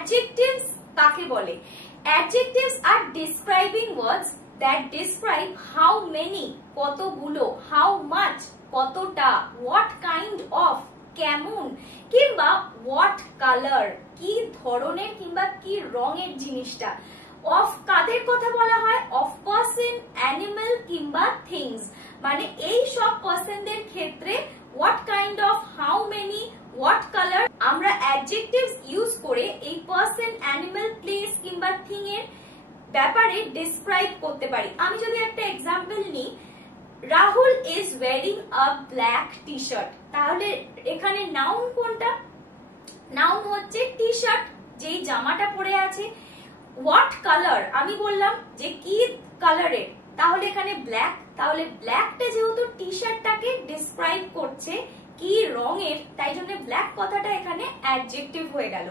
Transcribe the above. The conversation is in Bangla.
অ্যাডজেক্টিভস কাকে বলে? Adjectives are describing words that describe how many কতগুলো, হাউ মাচ কতটা, হোয়াট কাইন্ড অফ কেমন, কিংবা হোয়াট কালার কি ধরনের কিংবা কি রঙের জিনিসটা। অফ কাদের কথা বলা হয়? অফ পার্সন, অ্যানিমাল কিংবা থিংস। মানে এই সব পার্সনদের ক্ষেত্রে what kind of, how many, what colour আমরা অ্যাডজেক্টিভস ইউজ করে এই পার্সন, অ্যানিমাল, প্লেস কিংবা থিং এর ব্যাপারে ডিসক্রাইব করতে পারি। আমি যদি একটা এক্সাম্পল নিই, Rahul is wiring a black T shirt, তাহলে এখানে নাউন কোনটা? নাউন হচ্ছে টি শার্ট, যেই জামাটা পরে আছে। হোয়াট কালার আমি বললাম যে কি কালারের, তাহলে এখানে ব্ল্যাক, তাহলে ব্ল্যাকটা যেহেতু টি শার্টটাকে ডিসক্রাইব করছে কি রঙের, তাই জন্য ব্ল্যাক কথাটা এখানে অ্যাডজেক্টিভ হয়ে গেল।